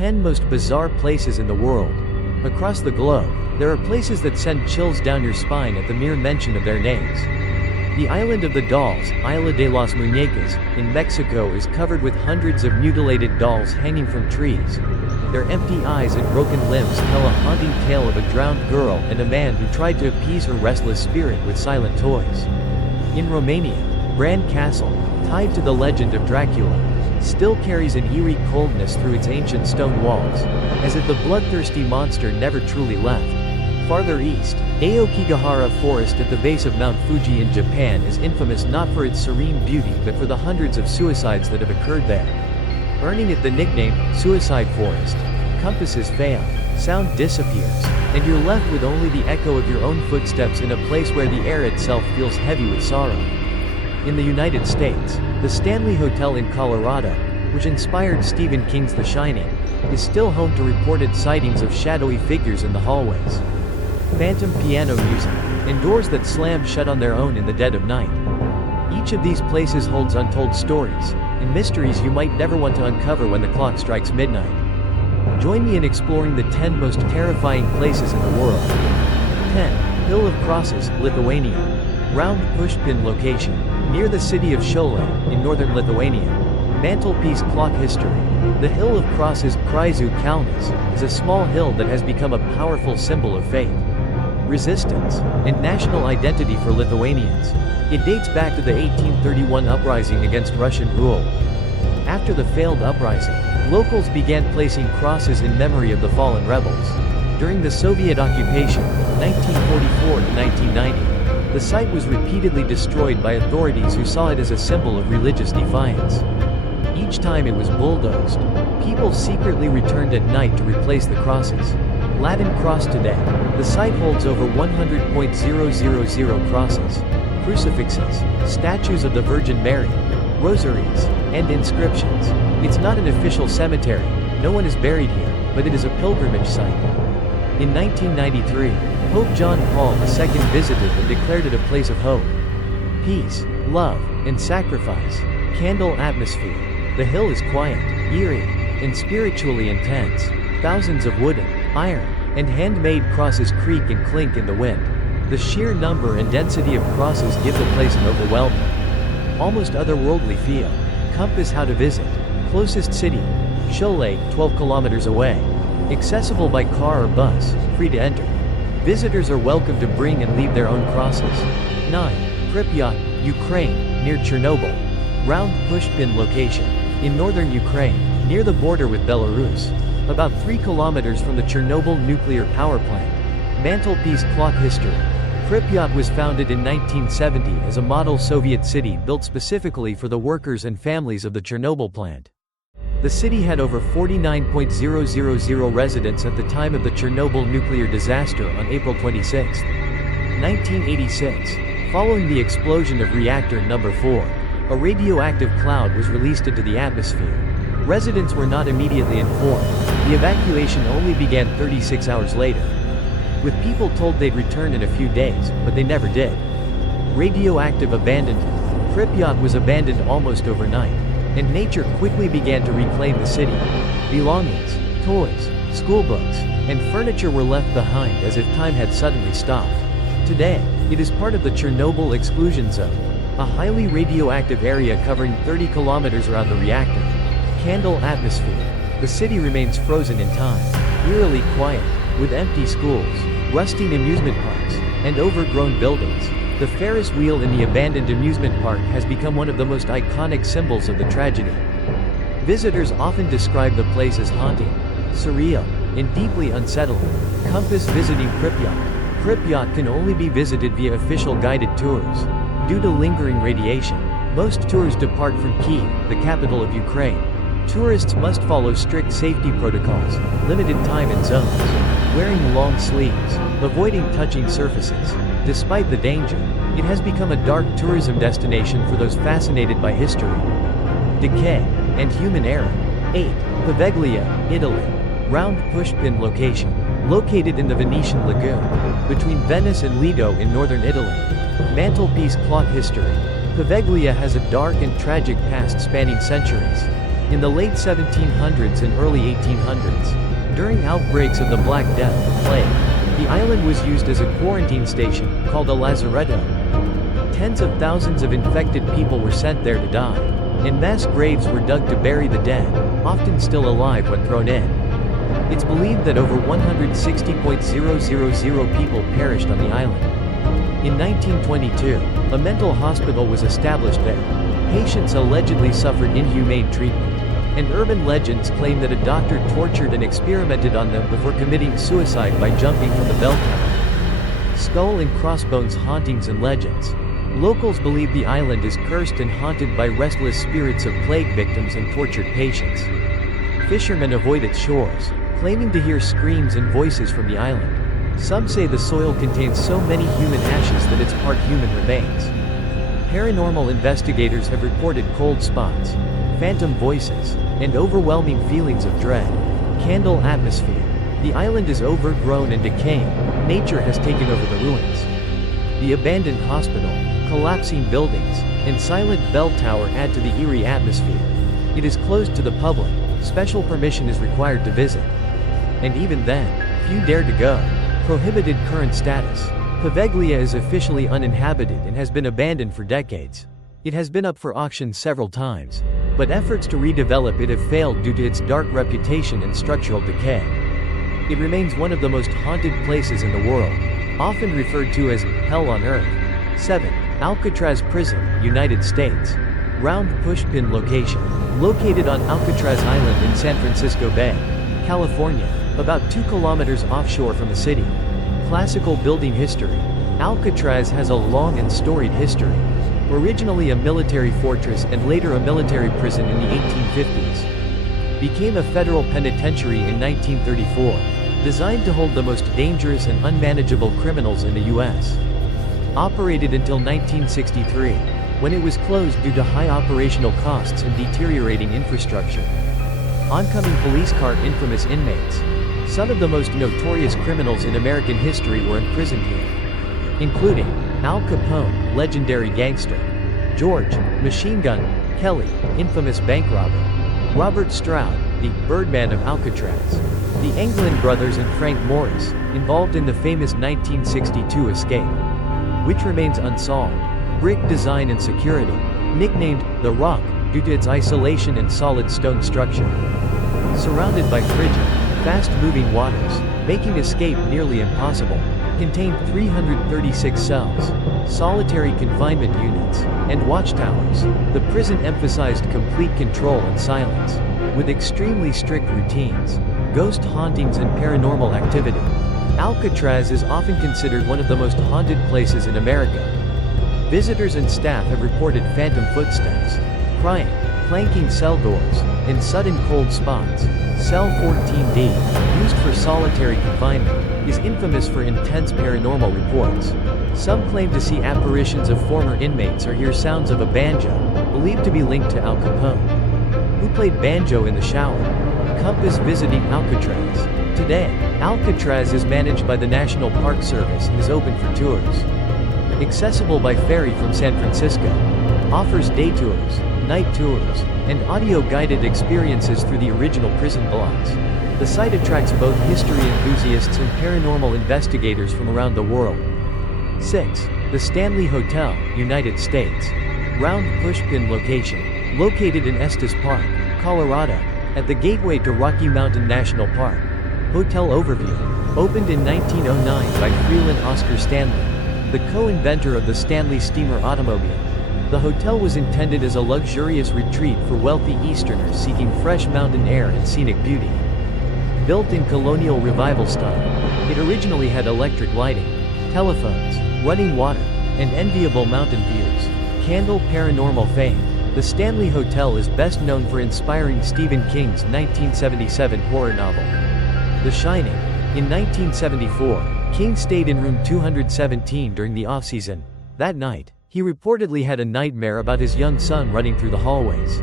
10 most bizarre places in the world. Across the globe, there are places that send chills down your spine at the mere mention of their names. The island of the dolls, Isla de los Muñecas, in Mexico is covered with hundreds of mutilated dolls hanging from trees. Their empty eyes and broken limbs tell a haunting tale of a drowned girl and a man who tried to appease her restless spirit with silent toys. In Romania, Bran Castle, tied to the legend of Dracula, still carries an eerie coldness through its ancient stone walls, as if the bloodthirsty monster never truly left. Farther east, Aokigahara Forest at the base of Mount Fuji in Japan is infamous not for its serene beauty but for the hundreds of suicides that have occurred there. Earning it the nickname, Suicide Forest. Compasses fail, sound disappears, and you're left with only the echo of your own footsteps in a place where the air itself feels heavy with sorrow. In the United States, the Stanley Hotel in Colorado, which inspired Stephen King's The Shining, is still home to reported sightings of shadowy figures in the hallways. Phantom piano music, and doors that slam shut on their own in the dead of night. Each of these places holds untold stories, and mysteries you might never want to uncover when the clock strikes midnight. Join me in exploring the 10 most terrifying places in the world. 10. Hill of Crosses, Lithuania. Round pushpin location, near the city of Šiauliai, in northern Lithuania. Mantelpiece clock history. The Hill of Crosses, Kryžių kalnas, is a small hill that has become a powerful symbol of faith, resistance, and national identity for Lithuanians. It dates back to the 1831 uprising against Russian rule. After the failed uprising, locals began placing crosses in memory of the fallen rebels. During the Soviet occupation, 1944 to 1990, the site was repeatedly destroyed by authorities who saw it as a symbol of religious defiance. Each time it was bulldozed, people secretly returned at night to replace the crosses. Latin Cross today, the site holds over 100,000 crosses, crucifixes, statues of the Virgin Mary, rosaries, and inscriptions. It's not an official cemetery, no one is buried here, but it is a pilgrimage site. In 1993, Pope John Paul II visited and declared it a place of hope, peace, love, and sacrifice. Candle atmosphere. The hill is quiet, eerie, and spiritually intense. Thousands of wooden, iron, and handmade crosses creak and clink in the wind. The sheer number and density of crosses give the place an overwhelming, almost otherworldly feel. Compass how to visit. Closest city, Šiauliai, 12 kilometers away. Accessible by car or bus, free to enter. Visitors are welcome to bring and leave their own crosses. 9. Pripyat, Ukraine, near Chernobyl. Round pushpin location, in northern Ukraine, near the border with Belarus. About 3 kilometers from the Chernobyl nuclear power plant. Mantelpiece clock history. Pripyat was founded in 1970 as a model Soviet city built specifically for the workers and families of the Chernobyl plant. The city had over 49,000 residents at the time of the Chernobyl nuclear disaster on April 26, 1986. Following the explosion of reactor number 4, a radioactive cloud was released into the atmosphere. Residents were not immediately informed. The evacuation only began 36 hours later, with people told they'd return in a few days, but they never did. Radioactive abandonment. Pripyat was abandoned almost overnight, and nature quickly began to reclaim the city. Belongings, toys, schoolbooks, and furniture were left behind as if time had suddenly stopped. Today, it is part of the Chernobyl exclusion zone, a highly radioactive area covering 30 kilometers around the reactor. Candle atmosphere. The city remains frozen in time, eerily quiet, with empty schools, rusting amusement parks, and overgrown buildings. The Ferris wheel in the abandoned amusement park has become one of the most iconic symbols of the tragedy. Visitors often describe the place as haunting, surreal, and deeply unsettling. Compass visiting Pripyat. Pripyat can only be visited via official guided tours. Due to lingering radiation, most tours depart from Kyiv, the capital of Ukraine. Tourists must follow strict safety protocols, limited time and zones, wearing long sleeves, avoiding touching surfaces. Despite the danger, it has become a dark tourism destination for those fascinated by history, decay, and human error. 8. Paveglia, Italy. Round pushpin location, located in the Venetian lagoon, between Venice and Lido in northern Italy. Mantelpiece clock history. Paveglia has a dark and tragic past spanning centuries. In the late 1700s and early 1800s, during outbreaks of the Black Death, plague, the island was used as a quarantine station, called a lazaretto. Tens of thousands of infected people were sent there to die, and mass graves were dug to bury the dead, often still alive when thrown in. It's believed that over 160,000 people perished on the island. In 1922, a mental hospital was established there. Patients allegedly suffered inhumane treatment, and urban legends claim that a doctor tortured and experimented on them before committing suicide by jumping from the bell tower. Skull and crossbones hauntings and legends. Locals believe the island is cursed and haunted by restless spirits of plague victims and tortured patients. Fishermen avoid its shores, claiming to hear screams and voices from the island. Some say the soil contains so many human ashes that it's part human remains. Paranormal investigators have reported cold spots, phantom voices, and overwhelming feelings of dread. Candle atmosphere. The island is overgrown and decaying. Nature has taken over the ruins. The abandoned hospital, collapsing buildings, and silent bell tower add to the eerie atmosphere. It is closed to the public. Special permission is required to visit. And even then, few dare to go. Prohibited current status. Poveglia is officially uninhabited and has been abandoned for decades. It has been up for auction several times, but efforts to redevelop it have failed due to its dark reputation and structural decay. It remains one of the most haunted places in the world, often referred to as hell on earth. 7. Alcatraz Prison, United States. Round pushpin location. Located on Alcatraz Island in San Francisco Bay, California, about 2 kilometers offshore from the city. Classical building history. Alcatraz has a long and storied history. Originally a military fortress and later a military prison in the 1850s. Became a federal penitentiary in 1934, designed to hold the most dangerous and unmanageable criminals in the U.S. Operated until 1963, when it was closed due to high operational costs and deteriorating infrastructure. Oncoming police car. Infamous inmates. Some of the most notorious criminals in American history were imprisoned here, including Al Capone, legendary gangster; George, Machine Gun, Kelly, infamous bank robber; Robert Stroud, the Birdman of Alcatraz; the Englund brothers and Frank Morris, involved in the famous 1962 escape, which remains unsolved; brick design and security, nicknamed The Rock due to its isolation and solid stone structure. Surrounded by frigid, fast-moving waters, making escape nearly impossible. Contained 336 cells, solitary confinement units, and watchtowers. The prison emphasized complete control and silence, with extremely strict routines, ghost hauntings and paranormal activity. Alcatraz is often considered one of the most haunted places in America. Visitors and staff have reported phantom footsteps, crying, clanking cell doors, and sudden cold spots. Cell 14D, used for solitary confinement, is infamous for intense paranormal reports. Some claim to see apparitions of former inmates or hear sounds of a banjo, believed to be linked to Al Capone, who played banjo in the shower. Compass visiting Alcatraz. Today, Alcatraz is managed by the National Park Service and is open for tours. Accessible by ferry from San Francisco. Offers day tours, night tours, and audio-guided experiences through the original prison blocks. The site attracts both history enthusiasts and paranormal investigators from around the world. 6. The Stanley Hotel, United States. Round pushpin location. Located in Estes Park, Colorado, at the gateway to Rocky Mountain National Park. Hotel overview. Opened in 1909 by Freeland Oscar Stanley, the co-inventor of the Stanley Steamer automobile. The hotel was intended as a luxurious retreat for wealthy Easterners seeking fresh mountain air and scenic beauty. Built in colonial revival style, it originally had electric lighting, telephones, running water, and enviable mountain views. Candle paranormal fame. The Stanley Hotel is best known for inspiring Stephen King's 1977 horror novel, The Shining. In 1974, King stayed in room 217 during the off-season. That night, he reportedly had a nightmare about his young son running through the hallways,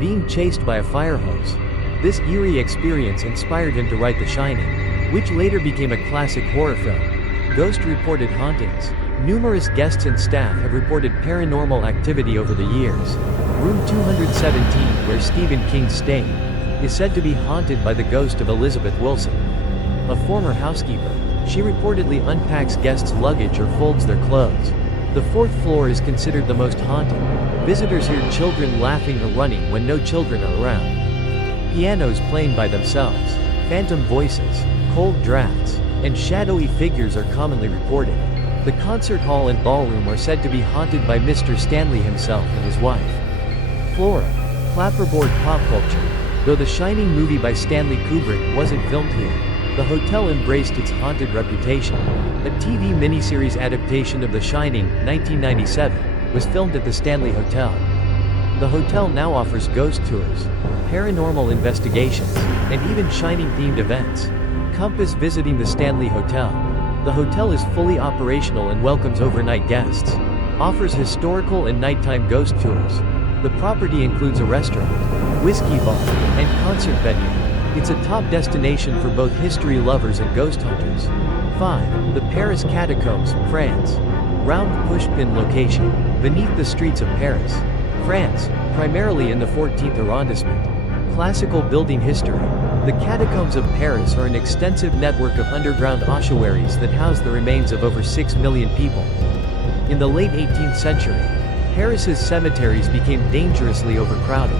being chased by a fire hose. This eerie experience inspired him to write The Shining, which later became a classic horror film. Ghost reported hauntings. Numerous guests and staff have reported paranormal activity over the years. Room 217, where Stephen King stayed, is said to be haunted by the ghost of Elizabeth Wilson, a former housekeeper. She reportedly unpacks guests' luggage or folds their clothes. The fourth floor is considered the most haunted. Visitors hear children laughing or running when no children are around. Pianos playing by themselves, phantom voices, cold drafts, and shadowy figures are commonly reported. The concert hall and ballroom are said to be haunted by Mr. Stanley himself and his wife. Flora. Clapperboard pop culture. Though The Shining movie by Stanley Kubrick wasn't filmed here, the hotel embraced its haunted reputation. A TV miniseries adaptation of The Shining, 1997, was filmed at the Stanley Hotel. The hotel now offers ghost tours, paranormal investigations, and even Shining-themed events. Compass visiting the Stanley Hotel. The hotel is fully operational and welcomes overnight guests. Offers historical and nighttime ghost tours. The property includes a restaurant, whiskey bar, and concert venue. It's a top destination for both history lovers and ghost hunters. 5. The Paris Catacombs, France. Round pushpin location, beneath the streets of Paris, France, primarily in the 14th arrondissement. Classical building history. The catacombs of Paris are an extensive network of underground ossuaries that house the remains of over 6 million people. In the late 18th century, Paris's cemeteries became dangerously overcrowded,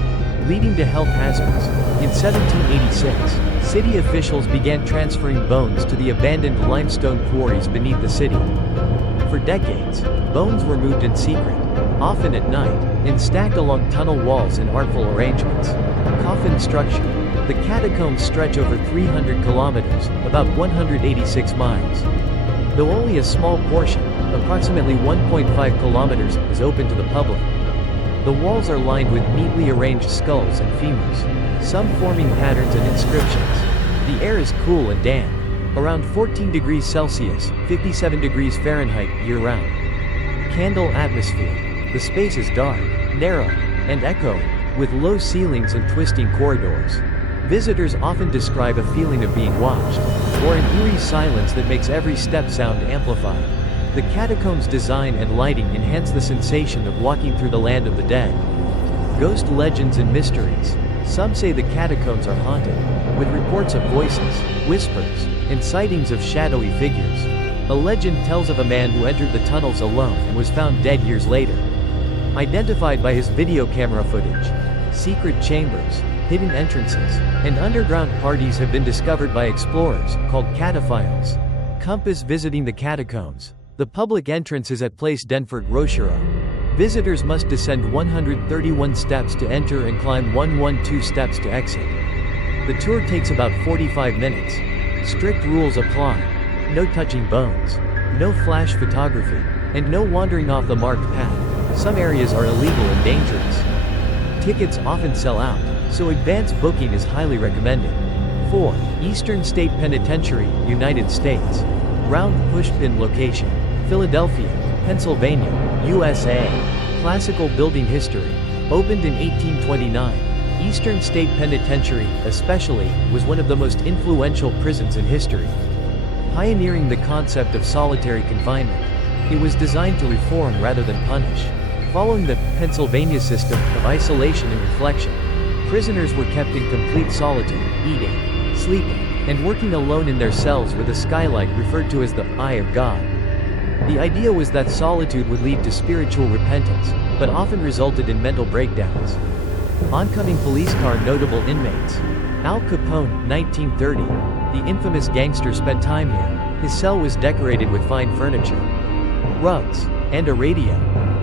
leading to health hazards. In 1786, city officials began transferring bones to the abandoned limestone quarries beneath the city. For decades, bones were moved in secret, often at night, and stacked along tunnel walls in artful arrangements. Coffin structure. The catacombs stretch over 300 kilometers, about 186 miles. Though only a small portion, approximately 1.5 kilometers, is open to the public. The walls are lined with neatly arranged skulls and femurs, some forming patterns and inscriptions. The air is cool and damp, around 14 degrees Celsius, 57 degrees Fahrenheit, year-round. Candle atmosphere. The space is dark, narrow, and echoing, with low ceilings and twisting corridors. Visitors often describe a feeling of being watched, or an eerie silence that makes every step sound amplified. The catacombs' design and lighting enhance the sensation of walking through the land of the dead. Ghost legends and mysteries. Some say the catacombs are haunted, with reports of voices, whispers, and sightings of shadowy figures. A legend tells of a man who entered the tunnels alone and was found dead years later, identified by his video camera footage. Secret chambers, hidden entrances, and underground parties have been discovered by explorers, called cataphiles. Compass visiting the catacombs. The public entrance is at Place Denfert Rochereau. Visitors must descend 131 steps to enter and climb 112 steps to exit. The tour takes about 45 minutes. Strict rules apply. No touching bones, no flash photography, and no wandering off the marked path. Some areas are illegal and dangerous. Tickets often sell out, so advance booking is highly recommended. 4. Eastern State Penitentiary, United States. Round pushpin location. Philadelphia, Pennsylvania, USA. Classical building history. Opened in 1829, Eastern State Penitentiary, especially, was one of the most influential prisons in history. Pioneering the concept of solitary confinement, it was designed to reform rather than punish. Following the Pennsylvania system of isolation and reflection, prisoners were kept in complete solitude, eating, sleeping, and working alone in their cells with a skylight referred to as the eye of God. The idea was that solitude would lead to spiritual repentance, but often resulted in mental breakdowns. Oncoming police car. Notable inmates. Al Capone, 1930. The infamous gangster spent time here. His cell was decorated with fine furniture, rugs, and a radio.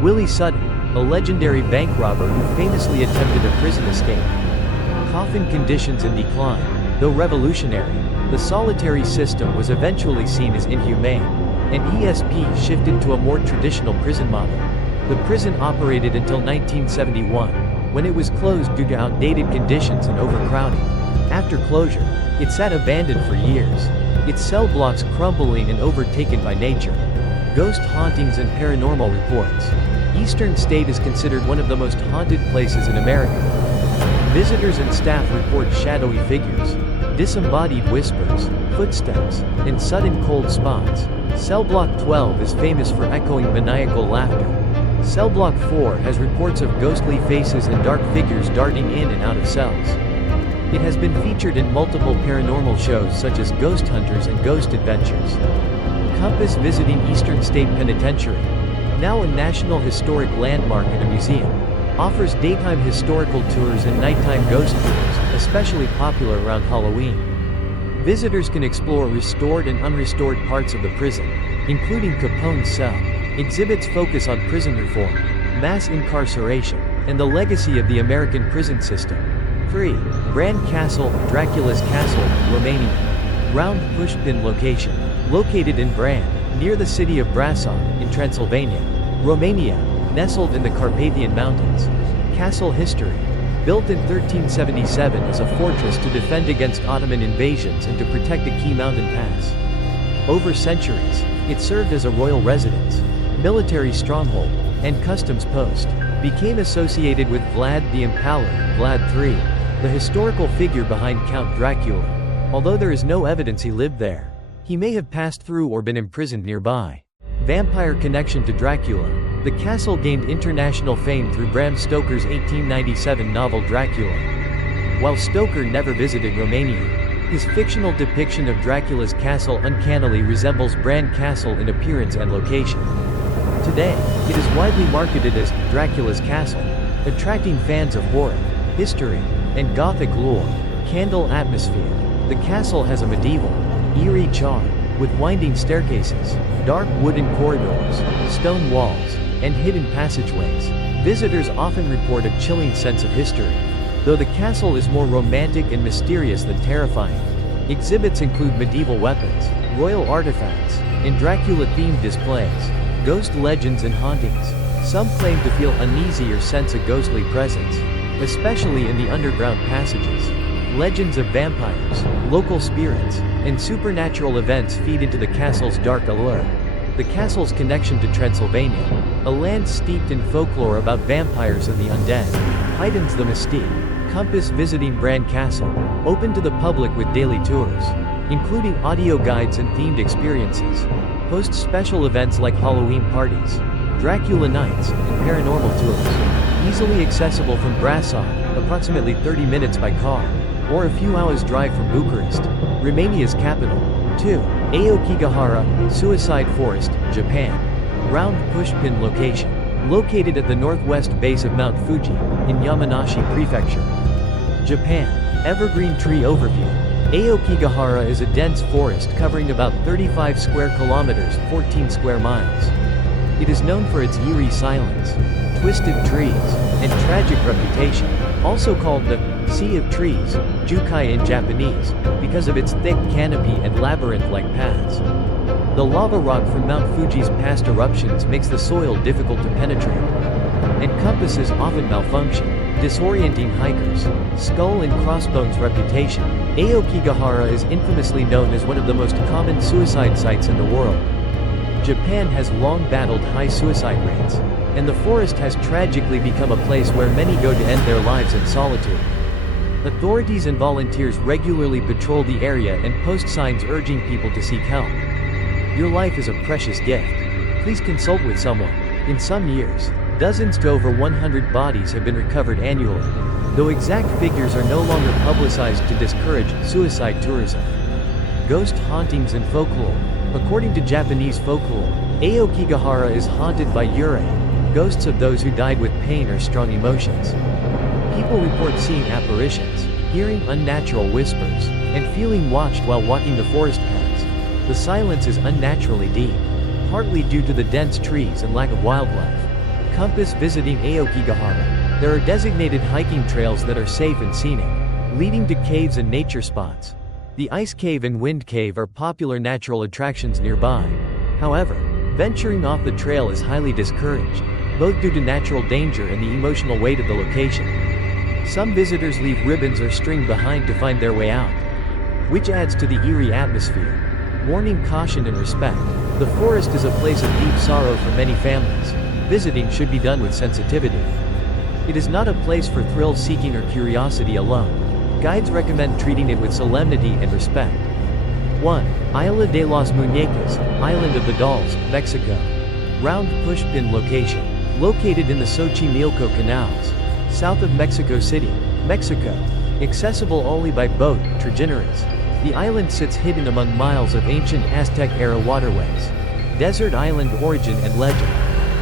Willie Sutton, a legendary bank robber who famously attempted a prison escape. Coffin conditions in decline. Though revolutionary, the solitary system was eventually seen as inhumane, and ESP shifted to a more traditional prison model. The prison operated until 1971, when it was closed due to outdated conditions and overcrowding. After closure, it sat abandoned for years, its cell blocks crumbling and overtaken by nature. Ghost hauntings and paranormal reports. Eastern State is considered one of the most haunted places in America. Visitors and staff report shadowy figures, disembodied whispers, footsteps, and sudden cold spots. Cell Block 12 is famous for echoing maniacal laughter. Cell Block 4 has reports of ghostly faces and dark figures darting in and out of cells. It has been featured in multiple paranormal shows such as Ghost Hunters and Ghost Adventures. Compass Visiting Eastern State Penitentiary, now a National Historic Landmark and a museum, offers daytime historical tours and nighttime ghost tours, especially popular around Halloween. Visitors can explore restored and unrestored parts of the prison, including Capone's cell. Exhibits focus on prison reform, mass incarceration, and the legacy of the American prison system. 3. Bran Castle, Dracula's Castle, Romania. Round pushpin location. Located in Bran, near the city of Brasov, in Transylvania, Romania, nestled in the Carpathian Mountains. Castle history. Built in 1377 as a fortress to defend against Ottoman invasions and to protect a key mountain pass. Over centuries, it served as a royal residence, military stronghold, and customs post. Became associated with Vlad the Impaler, Vlad III, the historical figure behind Count Dracula. Although there is no evidence he lived there, he may have passed through or been imprisoned nearby. Vampire connection to Dracula. The castle gained international fame through Bram Stoker's 1897 novel Dracula. While Stoker never visited Romania, his fictional depiction of Dracula's castle uncannily resembles Bran Castle in appearance and location. Today, it is widely marketed as Dracula's Castle, attracting fans of horror, history, and Gothic lore. Candle atmosphere. The castle has a medieval, eerie charm, with winding staircases, dark wooden corridors, stone walls, and hidden passageways. Visitors often report a chilling sense of history, though the castle is more romantic and mysterious than terrifying. Exhibits include medieval weapons, royal artifacts, and Dracula-themed displays, ghost legends and hauntings. Some claim to feel uneasy or sense a ghostly presence, especially in the underground passages. Legends of vampires, local spirits, and supernatural events feed into the castle's dark allure. The castle's connection to Transylvania, a land steeped in folklore about vampires and the undead, heightens the mystique. Compass Visiting Bran Castle, open to the public with daily tours, including audio guides and themed experiences. Hosts special events like Halloween parties, Dracula nights, and paranormal tours. Easily accessible from Brasov, approximately 30 minutes by car, or a few hours drive from Bucharest, Romania's capital. 2. Aokigahara, Suicide Forest, Japan. Round pushpin location. Located at the northwest base of Mount Fuji, in Yamanashi Prefecture, Japan. Evergreen tree overview. Aokigahara is a dense forest covering about 35 square kilometers, 14 square miles. It is known for its eerie silence, twisted trees, and tragic reputation, also called the Sea of Trees, Jukai in Japanese, because of its thick canopy and labyrinth-like paths. The lava rock from Mount Fuji's past eruptions makes the soil difficult to penetrate, and compasses often malfunction, disorienting hikers. Skull and crossbones reputation. Aokigahara is infamously known as one of the most common suicide sites in the world. Japan has long battled high suicide rates, and the forest has tragically become a place where many go to end their lives in solitude. Authorities and volunteers regularly patrol the area and post signs urging people to seek help. Your life is a precious gift. Please consult with someone. In some years, dozens to over 100 bodies have been recovered annually, though exact figures are no longer publicized to discourage suicide tourism. Ghost hauntings and folklore. According to Japanese folklore, Aokigahara is haunted by yurei, ghosts of those who died with pain or strong emotions. People report seeing apparitions, hearing unnatural whispers, and feeling watched while walking the forest paths. The silence is unnaturally deep, partly due to the dense trees and lack of wildlife. Compass Visiting Aokigahara. There are designated hiking trails that are safe and scenic, leading to caves and nature spots. The Ice Cave and Wind Cave are popular natural attractions nearby. However, venturing off the trail is highly discouraged, both due to natural danger and the emotional weight of the location. Some visitors leave ribbons or string behind to find their way out, which adds to the eerie atmosphere. Warning: caution and respect. The forest is a place of deep sorrow for many families. Visiting should be done with sensitivity. It is not a place for thrill-seeking or curiosity alone. Guides recommend treating it with solemnity and respect. 1. Isla de los Muñecas, Island of the Dolls, Mexico. Round pushpin location. Located in the Xochimilco canals, south of Mexico City, Mexico. Accessible only by boat, trajineras. The island sits hidden among miles of ancient Aztec-era waterways. Desert island origin and legend.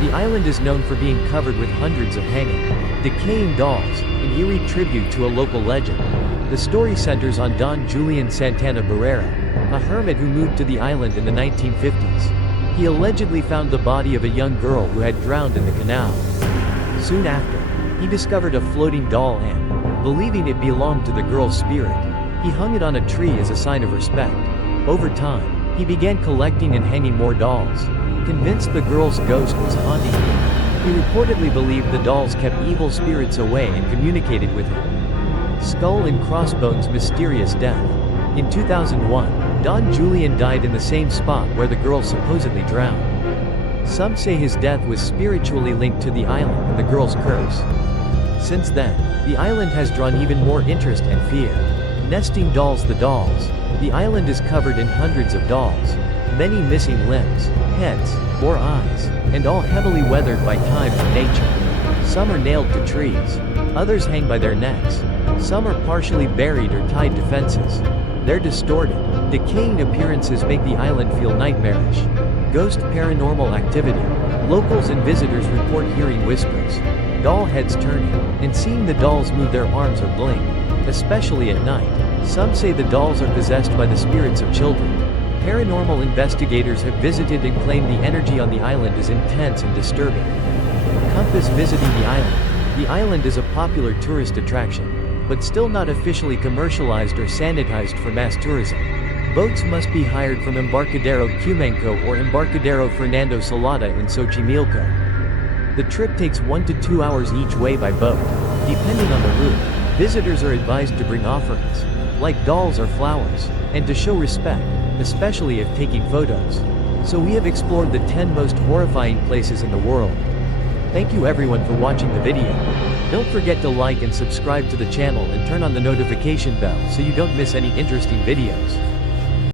The island is known for being covered with hundreds of hanging, decaying dolls, an eerie tribute to a local legend. The story centers on Don Julian Santana Barrera, a hermit who moved to the island in the 1950s. He allegedly found the body of a young girl who had drowned in the canal. Soon after, he discovered a floating doll and, believing it belonged to the girl's spirit, he hung it on a tree as a sign of respect. Over time, he began collecting and hanging more dolls. Convinced the girl's ghost was haunting him, he reportedly believed the dolls kept evil spirits away and communicated with him. Skull and Crossbones' mysterious death. In 2001, Don Julian died in the same spot where the girl supposedly drowned. Some say his death was spiritually linked to the island and the girl's curse. Since then, the island has drawn even more interest and fear. Nesting dolls. The dolls. The island is covered in hundreds of dolls. Many missing limbs, heads, or eyes, and all heavily weathered by time and nature. Some are nailed to trees. Others hang by their necks. Some are partially buried or tied to fences. Their distorted, decaying appearances make the island feel nightmarish. Ghost paranormal activity. Locals and visitors report hearing whispers, doll heads turning, and seeing the dolls move their arms or blink, especially at night. Some say the dolls are possessed by the spirits of children. Paranormal investigators have visited and claim the energy on the island is intense and disturbing. Compass visiting the island. The island is a popular tourist attraction, but still not officially commercialized or sanitized for mass tourism. Boats must be hired from Embarcadero Cumenco or Embarcadero Fernando Salada in Xochimilco. The trip takes 1 to 2 hours each way by boat. Depending on the route, visitors are advised to bring offerings, like dolls or flowers, and to show respect, especially if taking photos. So we have explored the 10 most horrifying places in the world. Thank you everyone for watching the video. Don't forget to like and subscribe to the channel and turn on the notification bell so you don't miss any interesting videos.